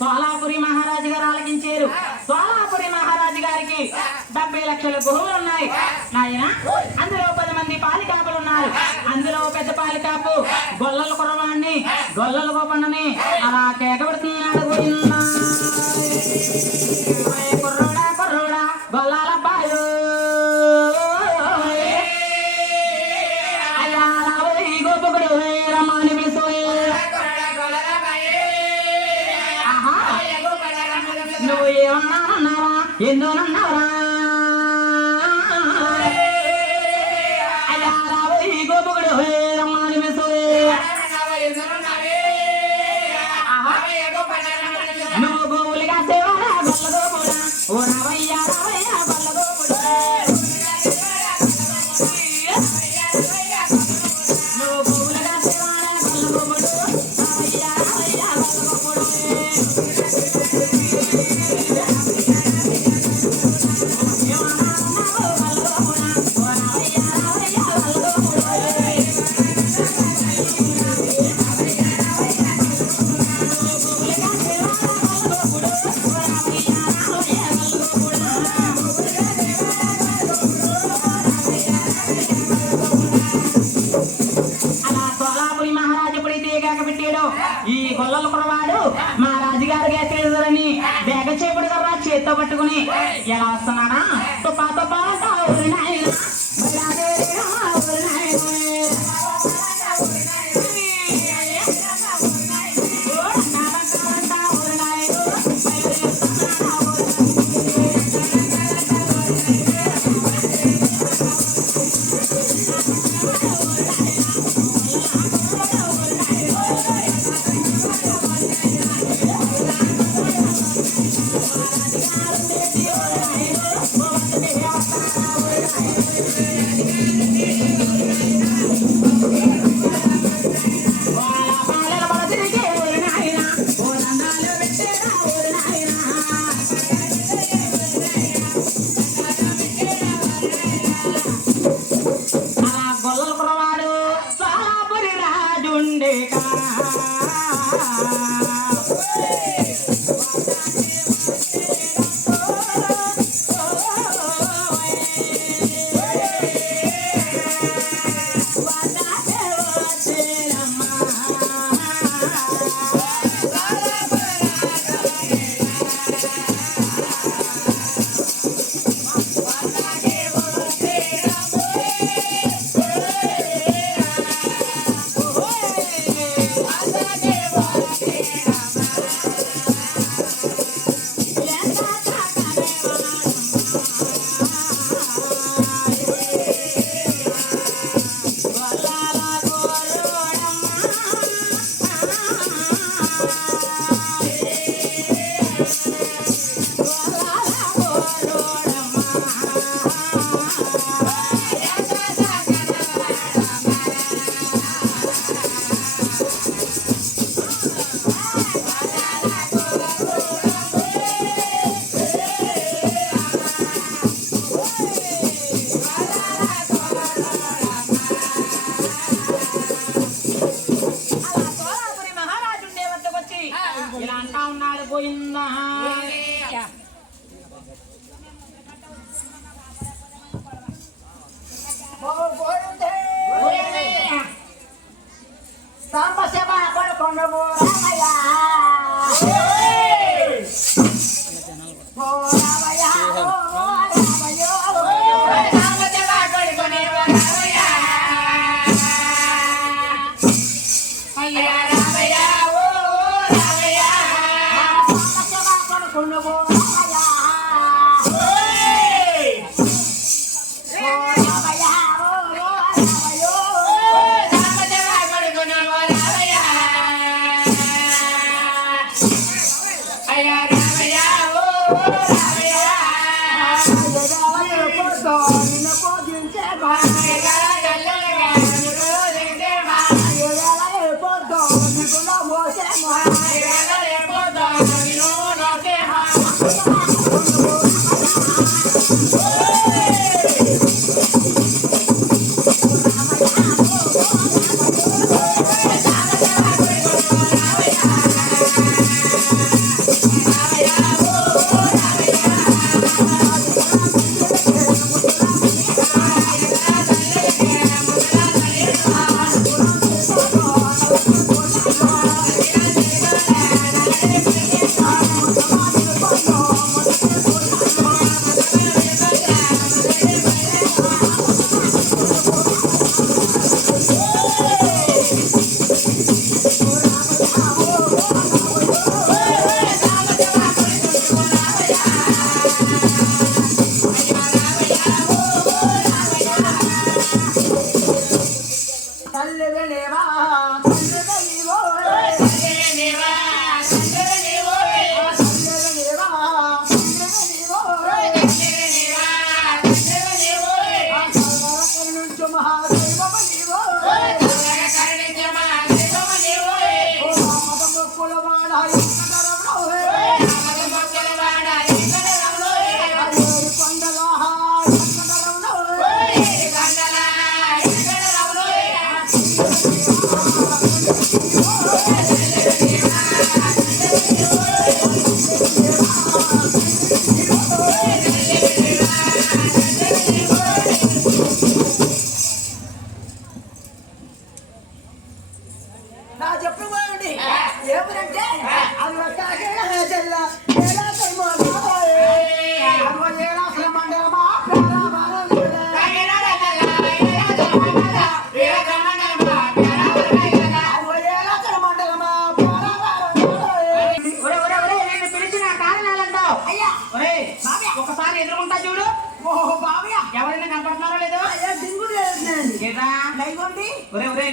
సోలాపురి మహారాజు గారు ఆలకించారు. సోలాపురి మహారాజు గారికి 70 లక్షల భూములు ఉన్నాయి నాయన. అందులో 10 మంది పాలికాపులు ఉన్నారు. అందులో పెద్ద పాలికాపు గొల్లల కుర్రవాణ్ణి గొల్లల గోపన్నని అలా కేకబడుతున్నాడు. కుర్రోడా కుర్రోడా గొల్లాల బాలు అయ్యా గోపకుడు రమాని పిలుసోయే. నువ్వు ఏమన్నావా ఎందునన్నావా అయ్యా రాబోయి గోపకుడు రమాని పిలుసోయే. నువ్వు గోవులుగా సేవరా గొల్ల గోపుడా ఓ రావయ్యా రావయ్యా గొల్ల గోపుడా. నువ్వు గోవులుగా సేవరా గొల్ల గోపుడు రావయ్యా రావయ్యా గొల్ల గోపుడు. ఈ గొల్లల కురవాడు మా రాజుగారికి తెలుసులని బేగ చేపడు కర్రా చేత్తో పట్టుకుని ఎలా వస్తున్నానా తుపా తుపా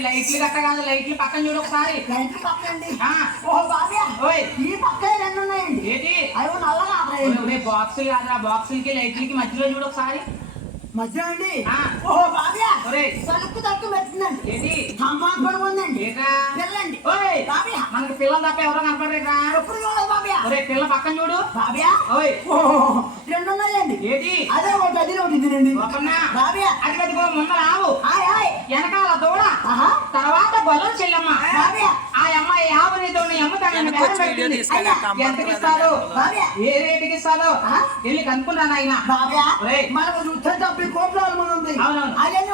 లైట్లు గట్ట కాదు, లైట్లు పక్కన చూడు ఒకసారి. లైట్లు పక్కండి. ఓహో బాబా, ఈ పక్క రెండు ఉన్నాయండి. ఏంటి అవి నల్లగా బాక్సులు కాదు, బాక్సులకి లైట్లకి మధ్యలో చూడు ఒకసారి. మధ్య అండి. ఓహో బాబా, తలుపు తక్కువ పెట్టిందండి. ఏంటి స్తంభం కూడా ఉందండి. పిల్లండి మనకి పిల్లలు తప్ప ఎవరో కనపడలేదా? ఎప్పుడు చూడదు బాబా. పిల్ల పక్కన చూడు బాబా. రెండు ఉన్నాయండి. ఏంటి అదే ఒక గదిలో ఉంటుందండి. బాబా అది గది ముందు రావు, వెనకాల దూడ, తర్వాత గొల్లలు చెల్లమ్మ. ఆ అమ్మాయి ఆవునితో అమ్ముతాను ఎంతకి ఇస్తాడు, ఏ రేటుకి ఇస్తాడో వెళ్ళి కనుక్కున్నాను ఆయన. మనకు చూస్తే 70 కోట్ల ఉంది. అవునవును.